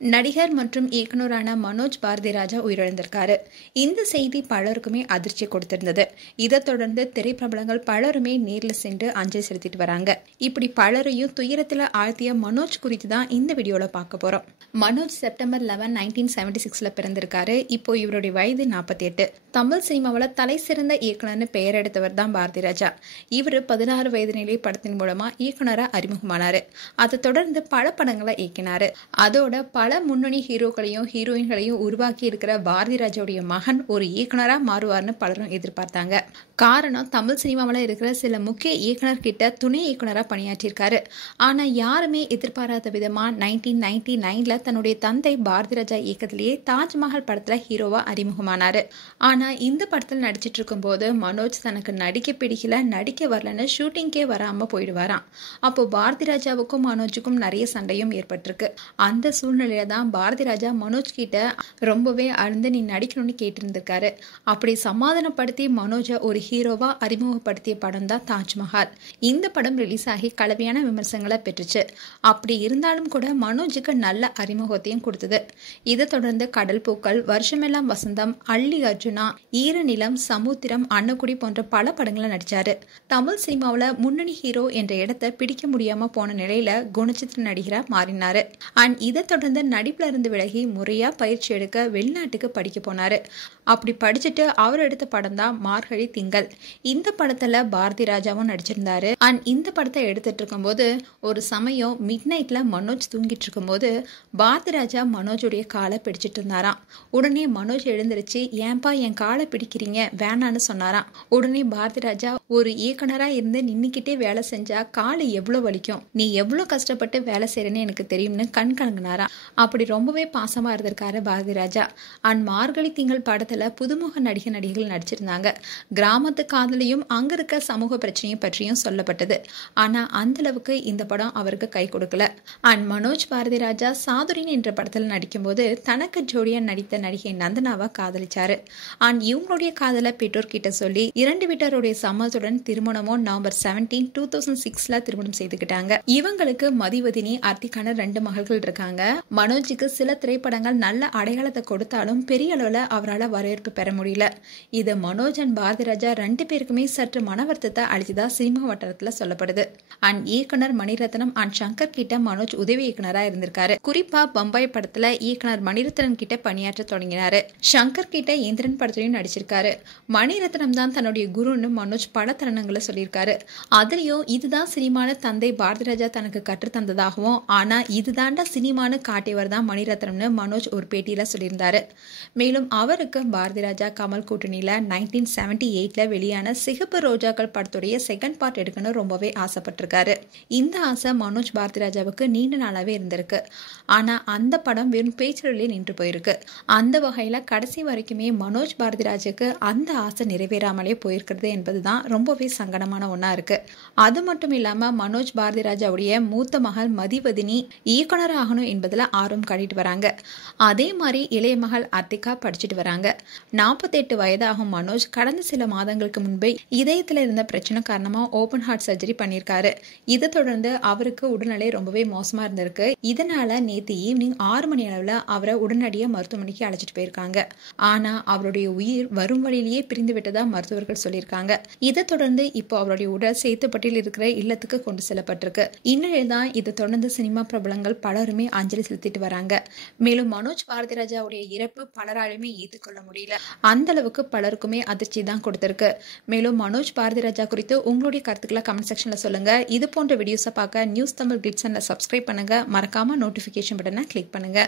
நடிகர் மற்றும் இயக்குனரான மனோஜ் பாரதிராஜா உயிரிழந்திருக்காரு. இந்த செய்தி பலருக்குமே அதிர்ச்சி கொடுத்திருந்தது. இதை தொடர்ந்து திரைப்பிரபலங்கள் பலருமே நேரில் சென்று அஞ்சலி செலுத்திட்டு வராங்க. இப்படி பலரையும் துயரத்தில் ஆழ்த்திய மனோஜ் குறித்து தான் இந்த வீடியோவில் பார்க்க போறோம். மனோஜ் செப்டம்பர் 11, 1976 பிறந்திருக்காரு. இப்போ இவருடைய வயது 48. தமிழ் சினிமாவில் தலை சிறந்த இயக்குனர்னு பெயர் எடுத்தவர் தான் பாரதிராஜா. இவர் 16 வயது நிலை படத்தின் மூலமா இயக்குனராக அறிமுகமானாரு. அதை தொடர்ந்து பல படங்களை இயக்கினாரு. அதோட பல முன்னணி ஹீரோக்களையும் ஹீரோயின்களையும் உருவாக்கி இருக்கிற பாரதிராஜாவுடைய மகன் ஒரு இயக்குனரா மாறுவார்னு பலரும் எதிர்பார்த்தாங்க. காரணம், தமிழ் சினிமாவில் இருக்கிற சில முக்கிய இயக்குனர் கிட்ட துணை இயக்குனரா பணியாற்றியிருக்காரு. ஆனா யாருமே எதிர்பாராத விதமா 1999 தன்னுடைய தந்தை பாரதிராஜா இயக்கத்திலேயே தாஜ்மஹால் படத்துல ஹீரோவா அறிமுகமானாரு. ஆனா இந்த படத்தில் நடிச்சிட்டு இருக்கும் போது மனோஜ் தனக்கு நடிக்க பிடிக்கல, நடிக்க வரலன்னு ஷூட்டிங்கே வராம போயிடுவாராம். அப்போ பாரதிராஜாவுக்கும் மனோஜுக்கும் நிறைய சண்டையும் ஏற்பட்டிருக்கு. அந்த சூழ்நிலையில தான் பாரதிராஜா மனோஜ் கிட்ட ரொம்பவே அழுந்து நீ நடிக்கணும்னு கேட்டிருந்திருக்காரு. அப்படி சமாதானப்படுத்தி மனோஜை ஒரு ஹீரோவா அறிமுகப்படுத்திய படம் தான் தாஜ்மஹால். இந்த படம் ரிலீஸ் ஆகி கலவையான விமர்சனங்களை பெற்றுச்சு. அப்படி இருந்தாலும் கூட மனோஜுக்கு நல்ல அறிமுகத்தையும் கொடுத்தது. இதை தொடர்ந்து கடல் பூக்கள், வருஷமெல்லாம் வசந்தம், அள்ளி அர்ஜுனா, ஈரநிலம், சமுத்திரம், அன்னக்குடி போன்ற பல படங்களை நடிச்சாரு. தமிழ் சினிமாவில் முன்னணி ஹீரோ என்ற இடத்தை பிடிக்க முடியாம போன நிலையில குணச்சித்திர நடிகரா மாறினாரு. அண்ட் இதை தொடர்ந்து நடிப்புல இருந்து விலகி முறையா பயிற்சி எடுக்க வெளிநாட்டுக்கு படிக்க போனாரு. அப்படி படிச்சுட்டு அவர் எடுத்த படம் தான் மார்கழி திங்கள். இந்த படத்துல பாரதிராஜாவும் நடிச்சிருந்தாரு. அண்ட் இந்த படத்தை எடுத்துட்டு இருக்கும் போது ஒரு சமயம் மிட் நைட்ல மனோஜ் தூங்கிட்டு இருக்கும் போது பாரதிராஜா மனோஜுடைய காலை பிடிச்சிட்டு இருந்தாராம். உடனே மனோஜ் எழுந்திருச்சு, ஏன்பா என் காலை பிடிக்கிறீங்க, வேணான்னு சொன்னாராம். உடனே பாரதிராஜா, ஒரு இயக்குனரா இருந்து நின்னுக்கிட்டே வேலை செஞ்சா காலை எவ்வளவு வலிக்கும், நீ எவ்வளவு கஷ்டப்பட்டு வேலை செய்யறேன்னு எனக்கு தெரியும்னு கண் கலங்கினாராம். அப்படி ரொம்பவே பாசமா இருந்திருக்காரு பாரதிராஜா. அண்ட் மார்கழி திங்கள் படத்துல புதுமுக நடிகர்கள் நடிச்சிருந்தாங்க. கிராமத்து காதலையும் அங்க இருக்க சமூக பிரச்சனையும் பற்றியும் சொல்லப்பட்டது. ஆனா அந்த அளவுக்கு இந்த படம் அவருக்கு கை கொடுக்கல. அண்ட் மனோஜ் பாரதிராஜா சாதுரின் என்ற படத்துல நடிக்கும் போது தனக்கு ஜோடியா நடித்த நடிகை நந்தனாவை காதலிச்சாரு. அண்ட் இவங்களுடைய காதலை பெற்றோர் கிட்ட சொல்லி 2 வீட்டாருடைய சம்மதத்துடன் திருமணமும் நவம்பர் 17, 2006 திருமணம் செய்துக்கிட்டாங்க. இவங்களுக்கு மதிவதினி, அர்த்திக்கான 2 மகள்கள் இருக்காங்க. மனோஜுக்கு சில திரைப்படங்கள் நல்ல அடையாளத்தை கொடுத்தாலும் பெரிய அளவுல அவரால் வரவேற்பு பெற முடியல. இது மனோஜ் அண்ட் பாரதிராஜா 2 பேருக்குமே சற்று மனவருத்தத்தை அளித்ததா சினிமா வட்டாரத்துல சொல்லப்படுது. அண்ட் இயக்குனர் மணிரத்னம் அண்ட் சங்கர் கிட்ட மனோஜ் உதவி இயக்குனரா இருந்திருக்காரு. குறிப்பா பம்பாய் படத்துல இயக்குனர் மணிரத்னம் கிட்ட பணியாற்ற தொடங்கினாரு. சங்கர் கிட்ட இந்திரன் படத்திலையும் நடிச்சிருக்காரு. மணிரத்னம் தான் தன்னுடைய குருன்னு மனோஜ் பல தருணங்களை சொல்லியிருக்காரு. அதுலயும் இதுதான் சினிமான தந்தை பாரதிராஜா தனக்கு கற்று தந்ததாகவும், ஆனா இதுதாண்டா சினிமான்னு காட்டியவர் தான் மணிரத்னம்னு மனோஜ் ஒரு பேட்டியில சொல்லியிருந்தாரு. மேலும் அவருக்கு பாரதிராஜா கமல் கூட்டணியில 1978 வெளியான சிகப்பு ரோஜாக்கள் படத்துடைய செகண்ட் பார்ட் எடுக்கணும் ரொம்பவே ஆசைப்பட்டிருக்காரு. இந்த ஆசை மனோஜ் பாரதிராஜாவுக்கு நீண்ட நாளாவே இருந்திருக்கு. ஆனா அந்த படம் வெறும் பேச்சிலேயே நின்று போயிருக்கு. அந்த வகையில கடைசி வரைக்குமே மனோஜ் பாரதிராஜுக்கு அந்த ஆசை நிறைவேறாமலே போயிருக்கிறது என்பதுதான் ரொம்பவே சங்கடமான ஒன்னா இருக்கு. அது மட்டும் இல்லாம மனோஜ் பாரதிராஜாவுடைய மூத்த மகள் மதிவதினி இயக்குனர் ஆகணும் என்பதுல ஆர்வம் காட்டிட்டு வராங்க. அதே மாதிரி இளைய மகள் அர்த்திகா படிச்சுட்டு வராங்க. 48 வயதாகும் மனோஜ் கடந்த சில மாதங்களுக்கு முன்பே இதயத்துல இருந்த பிரச்சனை காரணமா ஓபன் ஹார்ட் சர்ஜரி பண்ணியிருக்காரு. இதை தொடர்ந்து அவருக்கு உடல்நிலை ரொம்பவே மோசமா இருந்திருக்கு. இதனால நேத்து ஈவினிங் 6 மணி அளவுல அவரை உடனடியாக மருத்துவமனைக்கு அழைச்சிட்டு போயிருக்காங்க. ஆனா அவருடைய உயிர் வரும் வழியிலேயே பிரிந்து விட்டதா மருத்துவர்கள் சொல்லியிருக்காங்க. இதை தொடர்ந்து இப்போ அவருடைய உடல் சேத்துப்பட்டில் இருக்கிற இல்லத்துக்கு கொண்டு செல்லப்பட்டிருக்கு. இந்நிலையில் தான் இதை தொடர்ந்து சினிமா பிரபலங்கள் பலருமே அஞ்சலி செலுத்திட்டு வராங்க. மேலும் மனோஜ் பாரதிராஜாவுடைய இறப்பு பலராலுமே ஏற்றுக்கொள்ள முடியல. அந்த அளவுக்கு பலருக்குமே அதிர்ச்சி தான் கொடுத்திருக்கு. மேலும் மனோஜ் பாரதிராஜா குறித்து உங்களுடைய கருத்துக்களை கமெண்ட் செக்ஷன்ல சொல்லுங்க. இது போன்ற வீடியோஸை பார்க்க நியூஸ் தமிழ் கிளிட்ஸ் சேனலை சப்ஸ்கிரைப் பண்ணுங்க. மறக்காம நோட்டிபிகேஷன் பட்டனை கிளிக் பண்ணுங்க.